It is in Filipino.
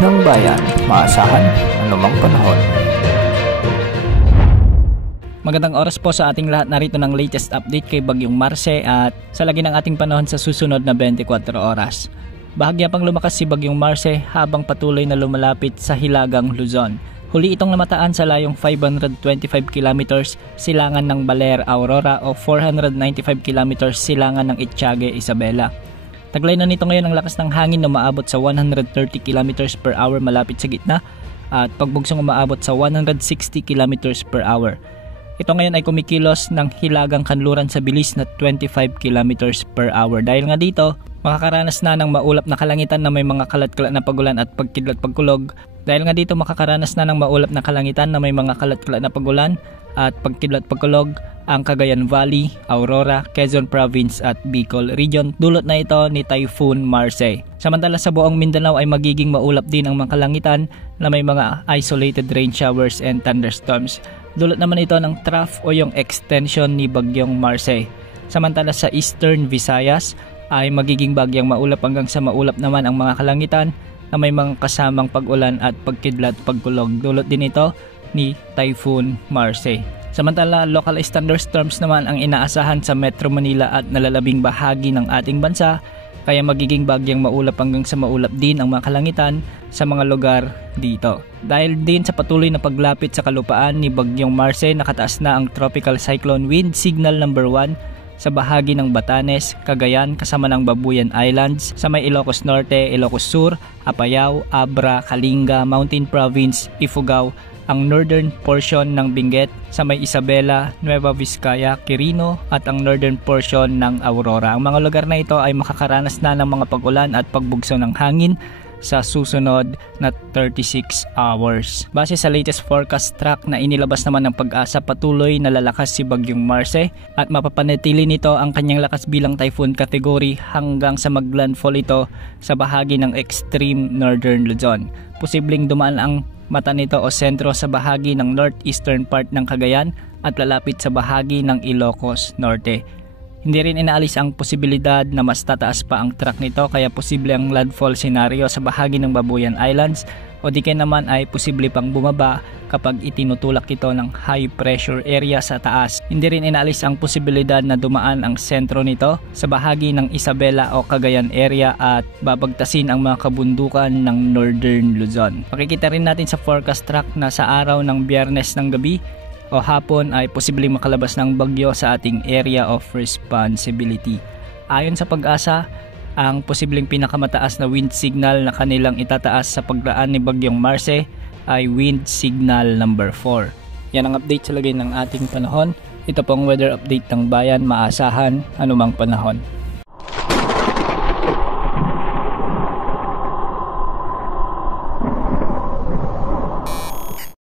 ng bayan, maasahan anumang panahon. Magandang oras po sa ating lahat, narito ng latest update kay Bagyong Marce at sa lagi ng ating panahon sa susunod na 24 oras. Bahagya pang lumakas si Bagyong Marce habang patuloy na lumalapit sa Hilagang Luzon. Huli itong namataan sa layong 525 kilometers silangan ng Baler, Aurora o 495 kilometers silangan ng Itiague, Isabela. Taglay na nito ngayon ang lakas ng hangin na umaabot sa 130 kilometers per hour malapit sa gitna at pagbugsong umaabot sa 160 kilometers per hour. Ito ngayon ay kumikilos ng hilagang kanluran sa bilis na 25 kilometers per hour. Dahil nga dito, makakaranas na ng maulap na kalangitan na may mga kalat-kalat na pagulan at pagkidlat pagkulog. Dahil nga dito makakaranas na ng maulap na kalangitan na may mga kalat-kalat na pagulan at pagkidlat pagkulog ang Cagayan Valley, Aurora, Quezon Province at Bicol Region. Dulot na ito ni Typhoon Marce. Samantala sa buong Mindanao ay magiging maulap din ang mga kalangitan na may mga isolated rain showers and thunderstorms. Dulot naman ito ng trough o yung extension ni Bagyong Marce. Samantala sa Eastern Visayas ay magiging bagyang maulap hanggang sa maulap naman ang mga kalangitan na may mga kasamang pag-ulan at pagkidlat pagkulog. Dulot din ito ni Typhoon Marce. Samantala, localized thunderstorms naman ang inaasahan sa Metro Manila at nalalabing bahagi ng ating bansa, kaya magiging bagyang maulap hanggang sa maulap din ang mga kalangitan sa mga lugar dito. Dahil din sa patuloy na paglapit sa kalupaan ni Bagyong Marce, nakataas na ang Tropical Cyclone Wind Signal number 1 sa bahagi ng Batanes, Cagayan kasama ng Babuyan Islands, sa may Ilocos Norte, Ilocos Sur, Apayao, Abra, Kalinga, Mountain Province, Ifugao, ang northern portion ng Benguet, sa may Isabela, Nueva Vizcaya, Quirino at ang northern portion ng Aurora. Ang mga lugar na ito ay makakaranas na ng mga pag-ulan at pagbugso ng hangin sa susunod na 36 hours. Base sa latest forecast track na inilabas naman ng Pag-asa, patuloy na lalakas si Bagyong Marce at mapapanatili nito ang kanyang lakas bilang typhoon category hanggang sa maglandfall ito sa bahagi ng extreme northern Luzon. Posibleng dumaan ang mata nito o sentro sa bahagi ng northeastern part ng Cagayan at lalapit sa bahagi ng Ilocos Norte. Hindi rin inaalis ang posibilidad na mas tataas pa ang track nito, kaya posible ang landfall scenario sa bahagi ng Babuyan Islands o di kaya naman ay posible pang bumaba kapag itinutulak ito ng high pressure area sa taas. Hindi rin inaalis ang posibilidad na dumaan ang sentro nito sa bahagi ng Isabela o Cagayan area at babagtasin ang mga kabundukan ng northern Luzon. Makikita rin natin sa forecast track na sa araw ng Biyernes ng gabi o hapon ay posibleng makalabas ng bagyo sa ating area of responsibility. Ayon sa Pag-asa, ang posibleng pinakamataas na wind signal na kanilang itataas sa pagdaan ni Bagyong Marce ay wind signal number 4. Yan ang update sa lagay ng ating panahon. Ito pong weather update ng bayan, maasahan anumang panahon.